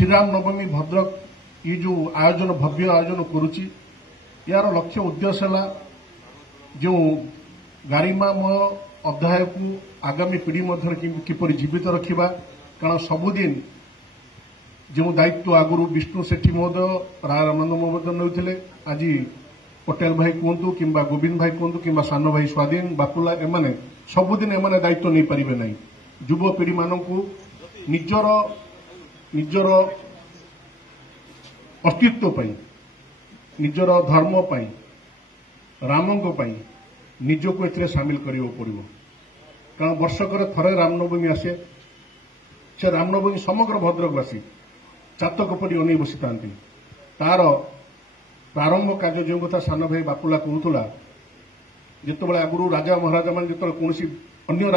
श्रीराम नवमी भद्रक ये जो आयोजन भव्य आयोजन करुच्ची यार लक्ष्य उद्देश्य है जो गारिमामय अध्याय को आगामी पीढ़ी मध्य किपर जीवित रखा कारण सबुदिन जो दायित्व आगुरी विष्णु सेठी महोदय रामानंद महोदय नौते आज पटेल भाई कहतु कि गोविंद भाई कहतु कि सान भाई स्वाधीन बापुला एमाने सबुदिन एमाने दायित्व नहीं पारे ना युवपीढ़ी मानक निजर निजर अस्तित्व पाई निजर धर्म पाई रामों पाई निजको ए सामिल करियो पड़िबो कारण वर्षकर थरे रामनवमी आसे से रामनवमी समग्र भद्रकवासी चातक पड़ी अनै बसी थांती तार प्रारंभ कार्य जो कथा सान भाई बापुला कहूला जिते आगुरी राजा महाराजा मान जो कौन अन्य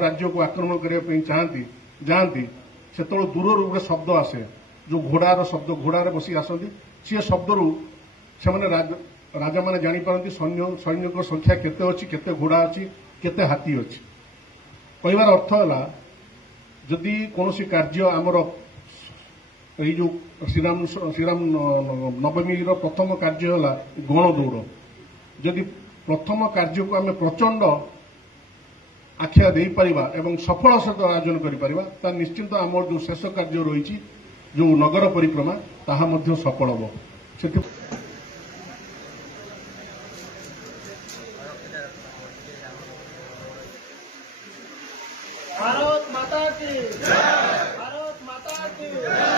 राज्य को आक्रमण करने चाहती जाती से दूर गोटे शब्द आसे जो घोड़ार शब्द घोड़ार बसी आसती सी शब्द से राजा मैंने जापारती सैनिक संख्या केते अच्छी केते घोड़ा अच्छी केते हाथी अच्छी कहबार अर्थ है जदि कौन कार्य आमर ये जो श्रीराम नवमी प्रथम कार्य है गण दौड़ जदि प्रथम कार्य को आम प्रचंड आख्या दे पारिबा एवं सफल सहित आयोजन कर निश्चिंत आम जो शेष कार्य रही जो नगर परिक्रमा ताहा मध्य सफल हम भारत माता की भारत माता की